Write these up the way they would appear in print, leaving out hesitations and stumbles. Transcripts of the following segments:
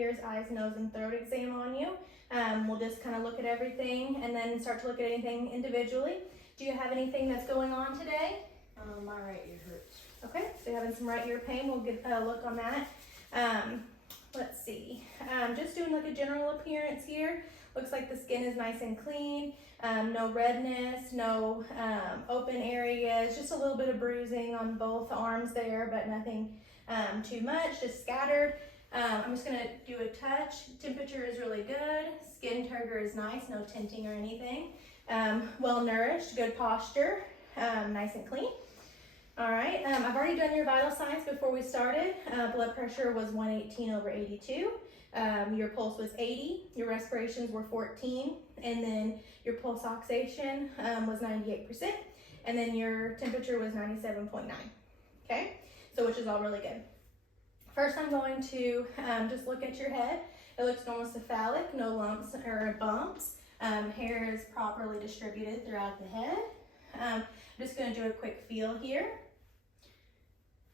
ears, eyes, nose, and throat exam on you. We'll just kind of look at everything and then start to look at anything individually. Do you have anything that's going on today? My right ear hurts. Okay, so you're having some right ear pain. We'll get a look on that. Let's see. Just doing like a general appearance here. Looks like the skin is nice and clean. No redness, no open areas, just a little bit of bruising on both arms there, but nothing too much, just scattered. I'm just gonna do a touch. Temperature is really good. Skin turgor is nice, no tinting or anything. Well nourished, good posture, nice and clean. All right, I've already done your vital signs before we started. Blood pressure was 118/82. Your pulse was 80, your respirations were 14, and then your pulse oxidation was 98%, and then your temperature was 97.9, okay? So which is all really good. First, I'm going to just look at your head. It looks normal cephalic, no lumps or bumps. Hair is properly distributed throughout the head. I'm just gonna do a quick feel here.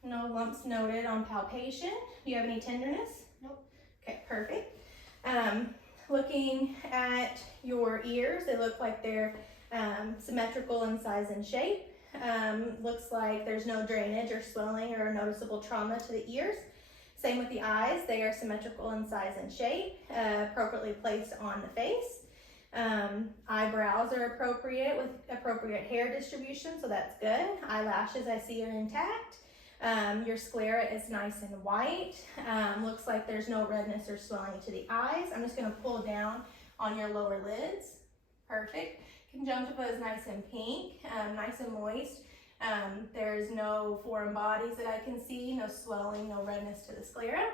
No lumps noted on palpation. Do you have any tenderness? Nope. Okay, perfect. Looking at your ears, they look like they're symmetrical in size and shape. Looks like there's no drainage or swelling or noticeable trauma to the ears. Same with the eyes, they are symmetrical in size and shape, appropriately placed on the face. Eyebrows are appropriate with appropriate hair distribution, so that's good. Eyelashes I see are intact. Your sclera is nice and white. Looks like there's no redness or swelling to the eyes. I'm just going to pull down on your lower lids. Perfect. Conjunctiva is nice and pink, nice and moist. There's no foreign bodies that I can see, no swelling, no redness to the sclera.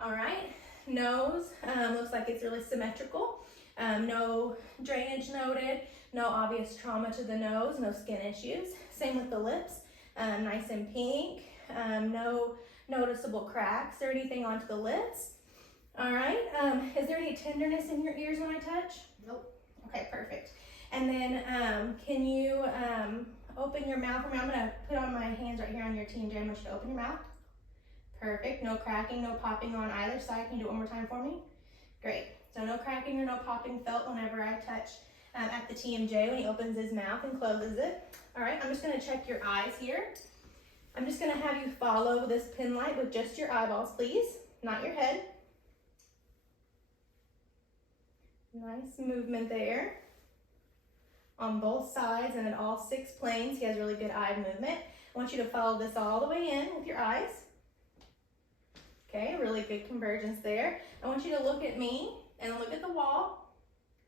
All right. Nose looks like it's really symmetrical. No drainage noted, no obvious trauma to the nose, no skin issues. Same with the lips, nice and pink. No noticeable cracks or anything onto the lips. All right, is there any tenderness in your ears when I touch? Nope. Okay, perfect. And then can you open your mouth for me? I'm gonna put on my hands right here on your TMJ. I want you to open your mouth. Perfect, no cracking, no popping on either side. Can you do it one more time for me? Great, so no cracking or no popping felt whenever I touch at the TMJ when he opens his mouth and closes it. All right, I'm just gonna check your eyes here. I'm just gonna have you follow this pin light with just your eyeballs, please, not your head. Nice movement there on both sides and at all 6 planes. He has really good eye movement. I want you to follow this all the way in with your eyes. Okay, really good convergence there. I want you to look at me and look at the wall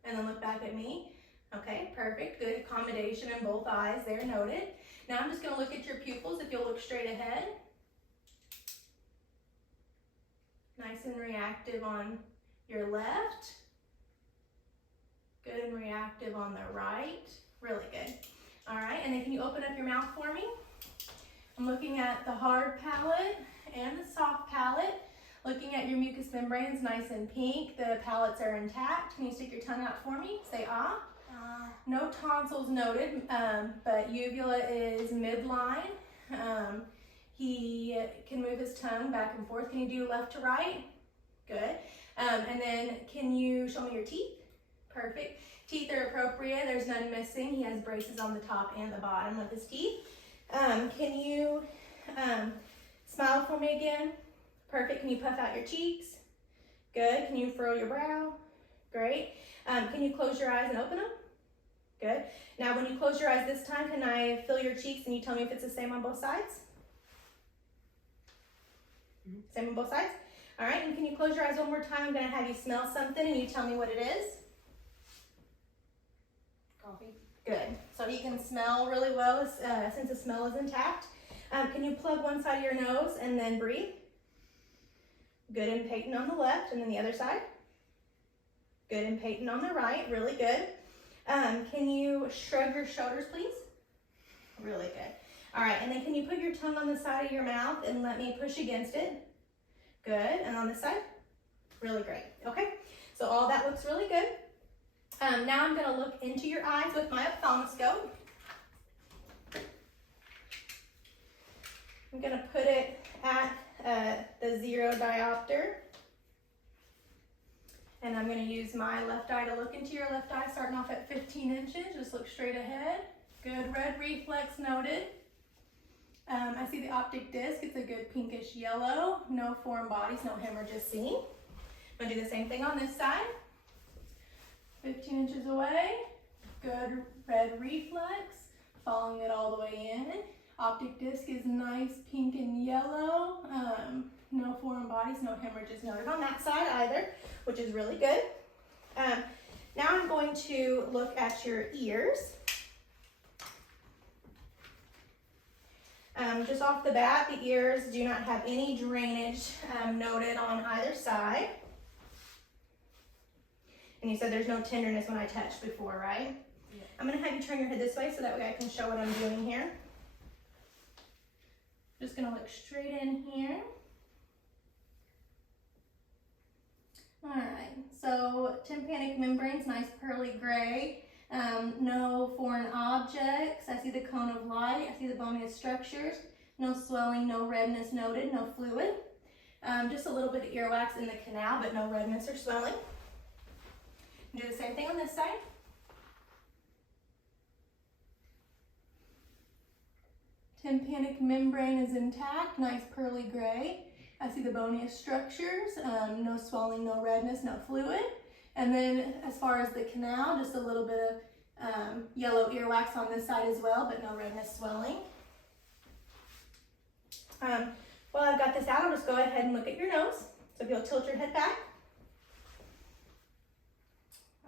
and then look back at me. Okay, perfect, good accommodation in both eyes there, noted. Now I'm just gonna look at your pupils if you'll look straight ahead. Nice and reactive on your left. Good and reactive on the right, really good. All right, and then can you open up your mouth for me? I'm looking at the hard palate and the soft palate. Looking at your mucous membranes, nice and pink. The palates are intact. Can you stick your tongue out for me? Say ah. No tonsils noted, but uvula is midline. He can move his tongue back and forth. Can you do left to right? Good. And then can you show me your teeth? Perfect. Teeth are appropriate. There's none missing. He has braces on the top and the bottom of his teeth. Can you smile for me again? Perfect. Can you puff out your cheeks? Good. Can you furrow your brow? Great. Can you close your eyes and open them? Good. Now when you close your eyes this time, can I feel your cheeks and you tell me if it's the same on both sides? Same on both sides? All right, and can you close your eyes one more time? I'm gonna have you smell something and you tell me what it is. Coffee. Good. So you can smell really well since the smell is intact. Can you plug one side of your nose and then breathe? Good and patent on the left, and then the other side. Good and patent on the right, really good. Can you shrug your shoulders, please? Really good. All right, and then can you put your tongue on the side of your mouth and let me push against it? Good, and on this side? Really great, okay? So all that looks really good. Now I'm gonna look into your eyes with my ophthalmoscope. I'm gonna put it at the 0 diopter. And I'm gonna use my left eye to look into your left eye, starting off at 15 inches. Just look straight ahead. Good red reflex noted. I see the optic disc. It's a good pinkish yellow. No foreign bodies, no hemorrhages seen. I'm gonna do the same thing on this side. 15 inches away. Good red reflex. Following it all the way in. Optic disc is nice pink and yellow. No foreign bodies, no hemorrhages noted on that side either, which is really good. Now I'm going to look at your ears. Just off the bat, the ears do not have any drainage noted on either side. And you said there's no tenderness when I touched before, right? Yeah. I'm gonna have you turn your head this way so that way I can show what I'm doing here. Just gonna look straight in here. All right, so tympanic membranes, nice pearly gray. No foreign objects. I see the cone of light. I see the bonius structures. No swelling, no redness noted, no fluid. Just a little bit of earwax in the canal, but no redness or swelling. Do the same thing on this side. Tympanic membrane is intact, nice pearly gray. I see the bonius structures, no swelling, no redness, no fluid. And then as far as the canal, just a little bit of yellow earwax on this side as well, but no redness, swelling. While I've got this out, I'll just go ahead and look at your nose. So if you'll tilt your head back.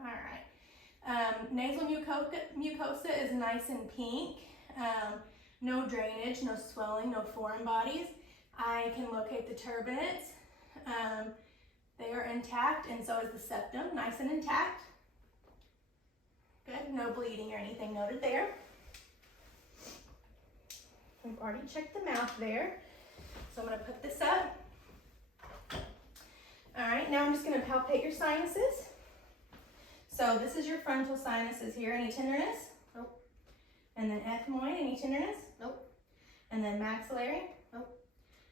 All right. Nasal mucosa is nice and pink. No drainage, no swelling, no foreign bodies. I can locate the turbinates. They are intact, and so is the septum, nice and intact. Good, no bleeding or anything noted there. We've already checked the mouth there. So I'm gonna put this up. All right, now I'm just gonna palpate your sinuses. So this is your frontal sinuses here. Any tenderness? Nope. And then ethmoid, any tenderness? Nope. And then maxillary? Nope.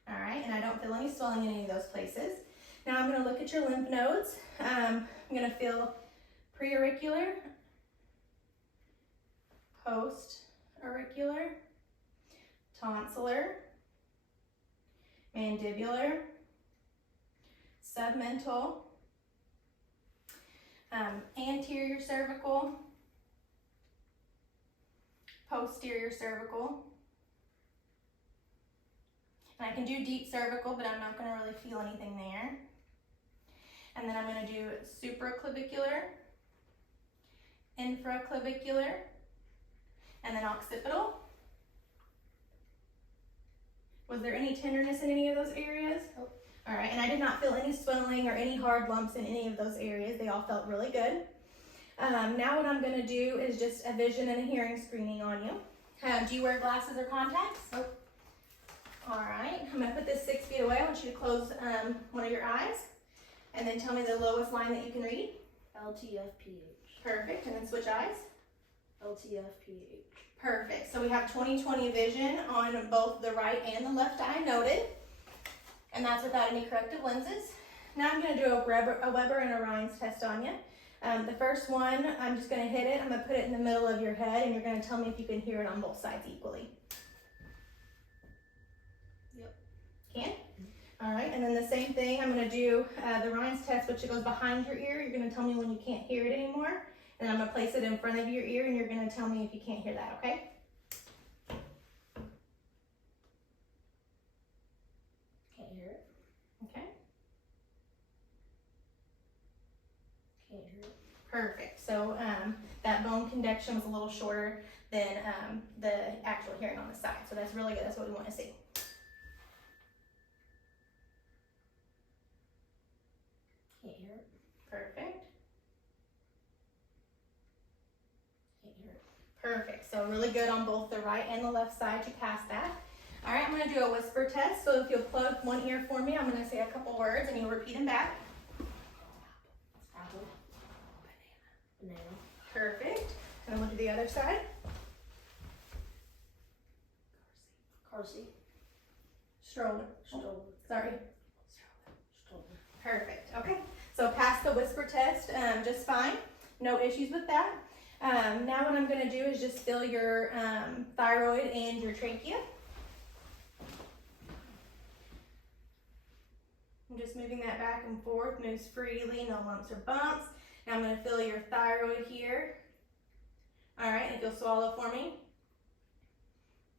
All right, and I don't feel any swelling in any of those places. Now I'm gonna look at your lymph nodes. I'm gonna feel pre-auricular, post-auricular, tonsillar, mandibular, submental, anterior cervical, posterior cervical. And I can do deep cervical, but I'm not gonna really feel anything there. And then I'm gonna do supraclavicular, infraclavicular, and then occipital. Was there any tenderness in any of those areas? Nope. All right, and I did not feel any swelling or any hard lumps in any of those areas. They all felt really good. Now what I'm gonna do is just a vision and a hearing screening on you. Do you wear glasses or contacts? Nope. All right, I'm gonna put this 6 feet away. I want you to close one of your eyes and then tell me the lowest line that you can read. LTFPH. Perfect, and then switch eyes. LTFPH. Perfect, so we have 20/20 vision on both the right and the left eye noted, and that's without any corrective lenses. Now I'm gonna do a Weber and a Rhines test on you. The first one, I'm just gonna hit it. I'm gonna put it in the middle of your head, and you're gonna tell me if you can hear it on both sides equally. Yep. Can? All right, and then the same thing, I'm gonna do the Rhines test, which goes behind your ear. You're gonna tell me when you can't hear it anymore. And I'm gonna place it in front of your ear, and you're gonna tell me if you can't hear that, okay? Can't hear it. Okay. Can't hear it. Perfect. So that bone conduction was a little shorter than the actual hearing on the side. So that's really good. That's what we want to see. Can't hear it. Perfect. Can't hear it. Perfect. So really good on both the right and the left side. You passed that. All right, I'm going to do a whisper test. So if you'll plug one ear for me, I'm going to say a couple words and you'll repeat them back. Apple. Banana. Perfect. And then we'll do the other side. Car seat. Stroller. Stroller. Sorry. Stroller. Perfect. Okay. So pass the whisper test just fine. No issues with that. Now what I'm gonna do is just feel your thyroid and your trachea. I'm just moving that back and forth, moves freely, no lumps or bumps. Now I'm gonna feel your thyroid here. All right, if you'll swallow for me.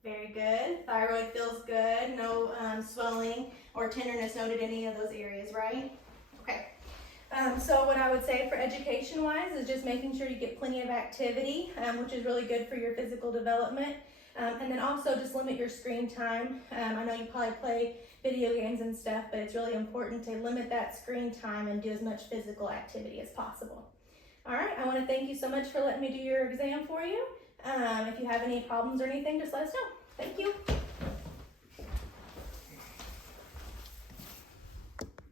Very good. Thyroid feels good. No swelling or tenderness noted in any of those areas, right? Okay. So what I would say for education-wise is just making sure you get plenty of activity, which is really good for your physical development. And then also just limit your screen time. I know you probably play video games and stuff, but it's really important to limit that screen time and do as much physical activity as possible. All right, I want to thank you so much for letting me do your exam for you. If you have any problems or anything, just let us know. Thank you.